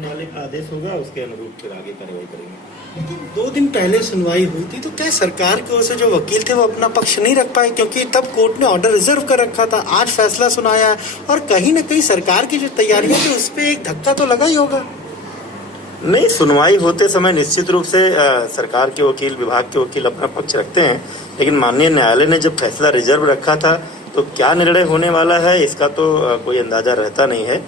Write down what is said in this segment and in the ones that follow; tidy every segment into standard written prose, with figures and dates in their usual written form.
न्यायालय का आदेश होगा, उसके अनुरूप फिर आगे कार्रवाई करेंगे। लेकिन 2 दिन पहले सुनवाई हुई थी, तो क्या सरकार की ओर से जो वकील थे वो अपना पक्ष नहीं रख पाए? क्योंकि तब कोर्ट ने ऑर्डर रिजर्व कर रखा था, आज फैसला सुनाया और कहीं ना कहीं सरकार की जो तैयारियां थी उस पर एक धक्का तो लगा ही होगा। नहीं, सुनवाई होते समय निश्चित रूप से सरकार के वकील, विभाग के वकील अपना पक्ष रखते हैं, लेकिन माननीय न्यायालय ने जब फैसला रिजर्व रखा था तो क्या निर्णय होने वाला है इसका तो कोई अंदाजा रहता नहीं है।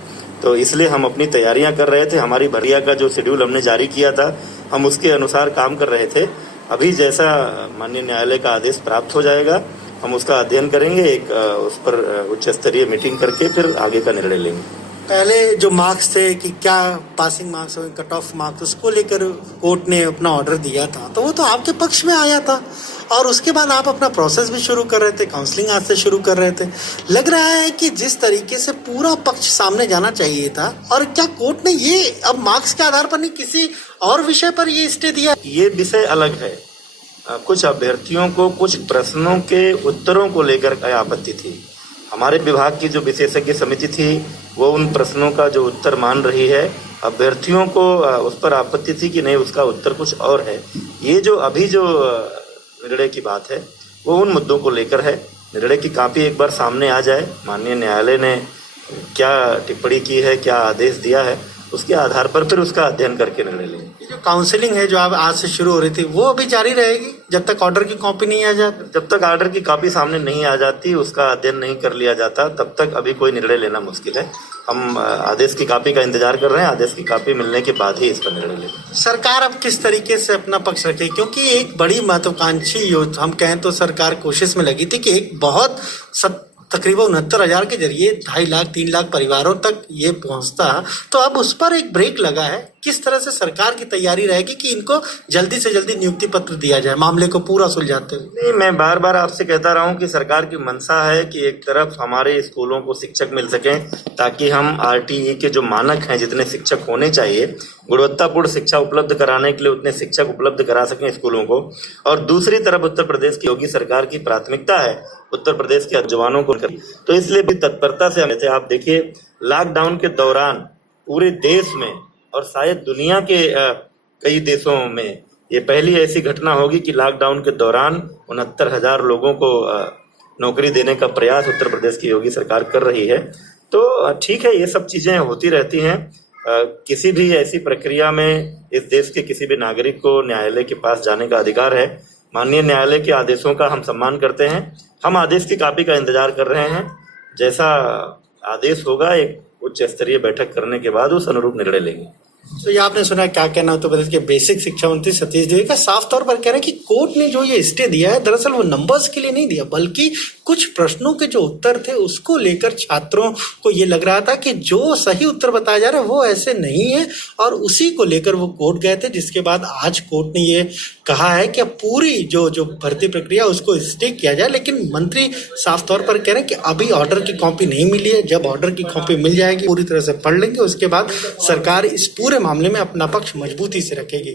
तो इसलिए हम अपनी तैयारियां कर रहे थे। हमारी भरिया का जो शेड्यूल हमने जारी किया था, हम उसके अनुसार काम कर रहे थे। अभी जैसा माननीय न्यायालय का आदेश प्राप्त हो जाएगा, हम उसका अध्ययन करेंगे, एक उस पर उच्च स्तरीय मीटिंग करके फिर आगे का निर्णय लेंगे। पहले जो मार्क्स थे कि क्या पासिंग मार्क्स और कट ऑफ मार्क्स, उसको लेकर कोर्ट ने अपना ऑर्डर दिया था, तो वो तो आपके पक्ष में आया था और उसके बाद आप अपना प्रोसेस भी शुरू कर रहे थे, काउंसलिंग आज से शुरू कर रहे थे। लग रहा है कि जिस तरीके से पूरा पक्ष सामने जाना चाहिए था, और क्या कोर्ट ने ये अब मार्क्स के आधार पर नहीं किसी और विषय पर ये स्टे दिया? ये विषय अलग है। कुछ अभ्यर्थियों को कुछ प्रश्नों के उत्तरों को लेकर आपत्ति थी। हमारे विभाग की जो विशेषज्ञ समिति थी वो उन प्रश्नों का जो उत्तर मान रही है। अभ्यर्थियों को उस पर आपत्ति थी कि नहीं, उसका उत्तर कुछ और है। ये जो अभी जो निर्णय की बात है वो उन मुद्दों को लेकर है। निर्णय की कॉपी एक बार सामने आ जाए, माननीय न्यायालय ने क्या टिप्पणी की है, क्या आदेश दिया है, उसके आधार पर फिर उसका अध्ययन करके निर्णय लेंगे। जो काउंसलिंग है जो अब आज से शुरू हो रही थी, वो अभी जारी रहेगी जब तक ऑर्डर की कॉपी नहीं आ जाती? जब तक ऑर्डर की कॉपी सामने नहीं आ जाती, उसका अध्ययन नहीं कर लिया जाता, तब तक अभी कोई निर्णय लेना मुश्किल है। हम आदेश की कॉपी का इंतजार कर रहे हैं। आदेश की कॉपी मिलने के बाद ही इस पर निर्णय लेंगे। सरकार अब किस तरीके से अपना पक्ष रखे? क्योंकि एक बड़ी महत्वाकांक्षी योजना, हम कहें तो सरकार कोशिश में लगी थी कि एक बहुत तकरीबन 69,000 के जरिए 2.5 लाख 3 लाख परिवारों तक ये पहुंचता, तो अब उस पर एक ब्रेक लगा है। किस तरह से सरकार की तैयारी रहेगी कि इनको जल्दी से जल्दी नियुक्ति पत्र दिया जाए, मामले को पूरा सुलझाते हुए? नहीं, मैं बार बार आपसे कहता रहा हूं कि सरकार की मंशा है कि एक तरफ हमारे स्कूलों को शिक्षक मिल सकें, ताकि हम RTE के जो मानक हैं, जितने शिक्षक होने चाहिए, गुणवत्तापूर्ण शिक्षा उपलब्ध कराने के लिए उतने शिक्षक उपलब्ध करा सकें स्कूलों को। और दूसरी तरफ उत्तर प्रदेश की योगी सरकार की प्राथमिकता है उत्तर प्रदेश के जवानों को, तो इसलिए भी तत्परता से हमें थे। आप देखिए, लॉकडाउन के दौरान पूरे देश में और शायद दुनिया के कई देशों में ये पहली ऐसी घटना होगी कि लॉकडाउन के दौरान 69,000 लोगों को नौकरी देने का प्रयास उत्तर प्रदेश की योगी सरकार कर रही है। तो ठीक है, ये सब चीजें होती रहती हैं। किसी भी ऐसी प्रक्रिया में इस देश के किसी भी नागरिक को न्यायालय के पास जाने का अधिकार है। माननीय न्यायालय के आदेशों का हम सम्मान करते हैं। हम आदेश की कॉपी का इंतजार कर रहे हैं। जैसा आदेश होगा, एक उच्च स्तरीय बैठक करने के बाद उस अनुरूप निर्णय लेंगे। तो ये आपने सुना क्या कहना उत्तर प्रदेश के बेसिक शिक्षा मंत्री सतीश द्विवेदी का? साफ तौर पर कह रहे हैं कि कोर्ट ने जो ये स्टे दिया है, दरअसल वो नंबर्स के लिए नहीं दिया, बल्कि कुछ प्रश्नों के जो उत्तर थे उसको लेकर छात्रों को ये लग रहा था कि जो सही उत्तर बताया जा रहा है वो ऐसे नहीं है, और उसी को लेकर वो कोर्ट गए थे। जिसके बाद आज कोर्ट ने ये कहा है कि पूरी जो भर्ती प्रक्रिया उसको स्टे किया जाए। लेकिन मंत्री साफ तौर पर कह रहे हैं कि अभी ऑर्डर की कॉपी नहीं मिली है। जब ऑर्डर की कॉपी मिल जाएगी, पूरी तरह से पढ़ लेंगे, उसके बाद सरकार इस पूरे मामले में अपना पक्ष मजबूती से रखेगी।